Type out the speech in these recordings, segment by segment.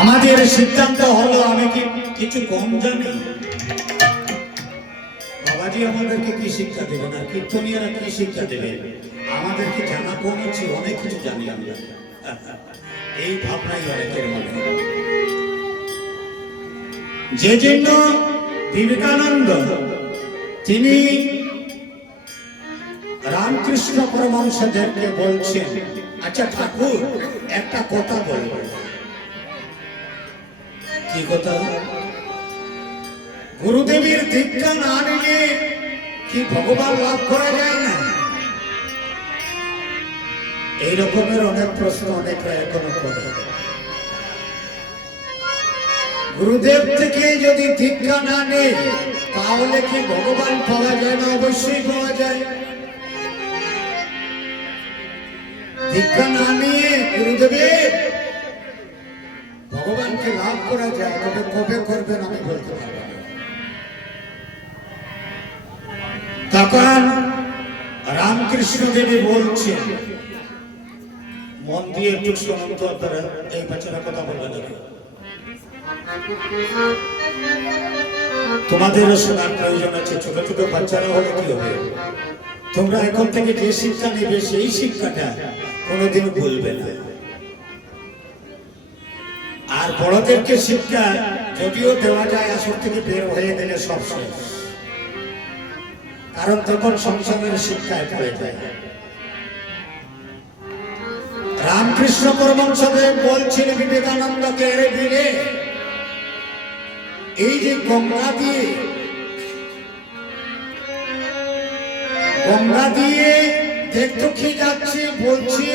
আমাদের সিদ্ধান্ত হলো আমি কি কিছু কম জানি? বাবাজি আমাদেরকে কি শিক্ষা দেবেন আর কীর্তনীয়রা কি শিক্ষা দেবেন? আমাদেরকে জানা কম আছে, অনেক কিছু জানি আমরা। এই ভাবনাই অনেকের মনে। যে জন্য বিবেকানন্দ তিনি রামকৃষ্ণ পরমহংসদেরকে বলছেন, আচ্ছা ঠাকুর একটা কথা বলবো। কি কথা? গুরুদেবের দীক্ষা না নিলে কি ভগবান লাভ করা যায় না? এই রকমের অনেক প্রশ্ন অনেকরা এখনো করে। গুরুদেব থেকে যদি দীক্ষা না নেই তাহলে কি ভগবান পাওয়া যায় না? অবশ্যই পাওয়া যায়। দীক্ষা না নিয়ে গুরুদেবের ভগবানকে লাভ করা যায়, তবে কবে করবেন আমি বলতে পারব না। তখন রামকৃষ্ণ দেবী বলছেন, মন দিয়ে একটু শুনুন তো আপনারা, এই বাচ্চারা কথা বলবেন না, তোমাদেরও শোনার প্রয়োজন আছে। ছোট ছোট বাচ্চারা হলে কি হবে? তোমরা এখন থেকে যে শিক্ষা নেবে সেই শিক্ষাটা কোনোদিন ভুলবে না। আর বড়দেরকে শিক্ষা যদিও দেওয়া যায়, আসর থেকে বের হয়ে গেলে সব শেষ, কারণ তখন সংসারের শিক্ষায় পড়ে যায়। রামকৃষ্ণ পরমহংসদেব বলছেন বিবেকানন্দকে, রে বীরে, এই যে গঙ্গা দিয়ে দেখতো কি যাচ্ছে? বলছে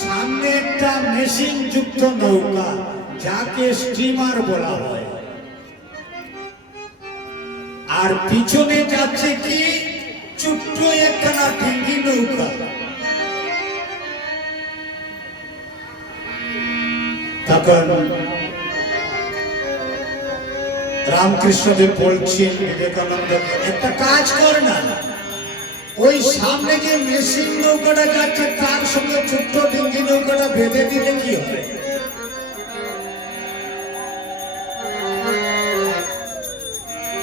সামনে একটা মেশিন যুক্ত নৌকা, যাকে স্টিমার বলা হয়, আর পিছনে যাচ্ছে কি ছোট্ট একখানা ডিঙ্গি নৌকা। তখন রামকৃষ্ণদেব বলছেন বিবেকানন্দকে, একটা কাজ কর না, ওই সামনে যে মেশিন নৌকাটা যাচ্ছে তার সঙ্গে ছোট্ট ডিঙ্গি নৌকাটা বেঁধে দিলে কি হবে?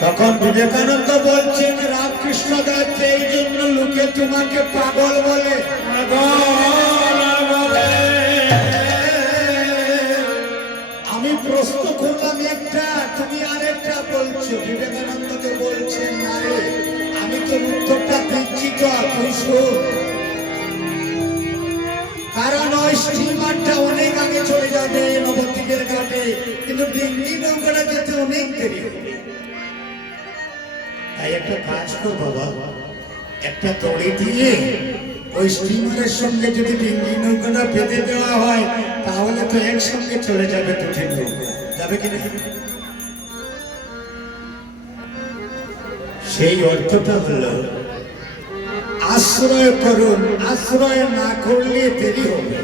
তখন বিবেকানন্দ বলছেন রামকৃষ্ণ দেবকে, এই জন্য লোকে তোমাকে পাগল বলে। আমি প্রশ্ন করলাম একটা, তুমি আরেকটা বলছো। বিবেকানন্দকে বলছেন, না রে, আমি তো উত্তরটা দিচ্ছি তো, তুই শোন। কারণ ওই স্টিমারটা অনেক আগে চলে যাবে নবদ্বীপের ঘাটে, কিন্তু ডিঙ্গি নৌকাটা যেতে অনেক দেরি হবে। তাই একটা কাজ কর বাবা, একটা দড়ি দিয়ে ওই স্টিমারের সঙ্গে যদি ডিঙ্গি নৌকাটা বেঁধে দেওয়া হয় তাহলে তো একসঙ্গে চলে যাবে দুটি নৌকা, যাবে কিনা? সেই অর্থটা হলো আশ্রয় করুন, আশ্রয় না করলে দেরি হবে।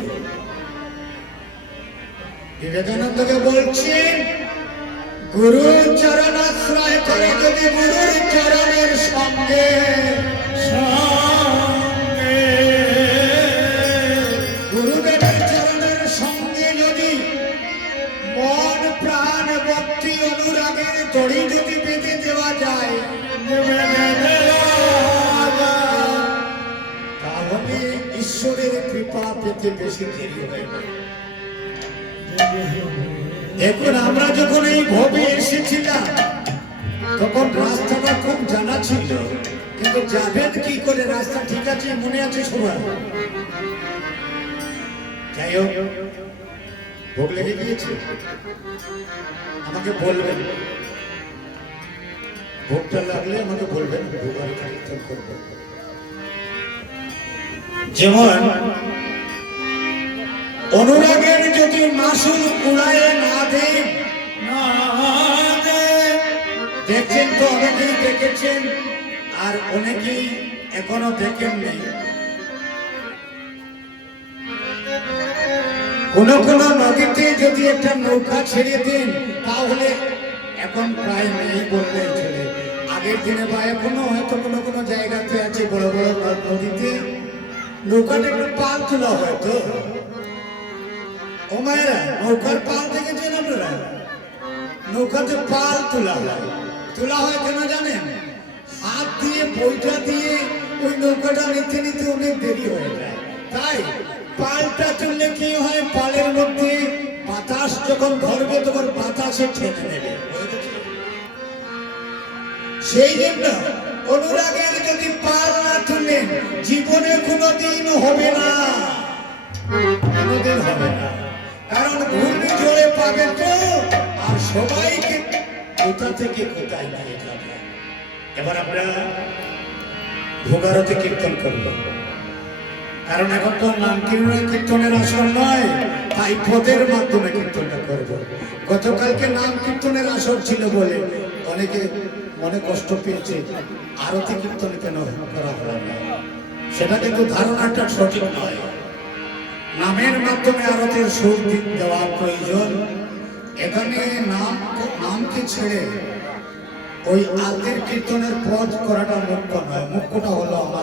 বিবেকানন্দকে বলছেন, গুরু চরণ আশ্রয় করে যদি গুরুর চরণের সঙ্গে গুরুদেবের চরণের সঙ্গে যদি মন প্রাণ ভক্তি অনুরাগের দড়ি যদি বেঁধে দেওয়া যায় তাহলে ঈশ্বরের কৃপা পেতে বেশি দেরি হয় না। দেখুন, আমরা যখন এই ভবে এসেছিলাম তখন রাস্তাটা খুব জানা ছিল, কিন্তু যাবেন কি করে? রাস্তা ঠিক আছে, মনে আছে সবার? যাই হোক, ভোগ লেগে গিয়েছে, আমাকে বলবেন, ভোগটা লাগলে আমাকে বলবেন, ভোগ আর কীর্তন করবো। যেমন অনুরাগের যদি মাসুল কুড়ায় না দেন, দেখছেন তো, অনেকেই দেখেছেন আর অনেকেই এখনো দেখেন নেই। কোন কোন নদীতে যদি একটা নৌকা ছেড়ে দেন তাহলে এখন প্রায় নেই বললেই চলে। আগের দিনে বা এখনো হয়তো কোনো কোনো জায়গাতে আছে, বড় বড় নদীতে নৌকাটা একটু পাল তোলা হয়তো, ও মায়েরা, নৌকার পাল দেখেছেন আপনারা? নৌকাতে পাল তোলা হয়। তোলা হয় কেন জানেন? হাত দিয়ে বইটা দিয়ে ওই নৌকাটা নিতে নিতে অনেক দেরি হয়ে যায়। তাই পালটা তুললে কি হয়, পালের মধ্যে বাতাস যখন ধরবে তখন বাতাসে ঠেকে নেবে। সেই জন্য অনুরাগের যদি পাল না তুলেন জীবনে কোনোদিন হবে না, কোনোদিন হবে না। কারণ ঘূর্ণিঝড়ে পাবে তো, আর সবাইকে কোথা থেকে কোথায় নিয়ে যাবে। এবার আমরা ভোগারতি কীর্তন করব, কারণ এখন তো নাম কীর্তনের আসর নয়, তাই পদের মাধ্যমে কীর্তনটা করব। গতকালকে নাম কীর্তনের আসর ছিল বলে অনেকে মনে কষ্ট পেয়েছে, আরতি কীর্তন কেন করা হলো না, সেটা কিন্তু ধারণাটা সঠিক নয়। নামের মাধ্যমে আরতির সুর দেওয়া প্রয়োজন। এখানে নামকে ছেড়ে ওই আরতির কীর্তনের পদ করাটা মুখ্য নয়। মুখ্যটা হলো আমার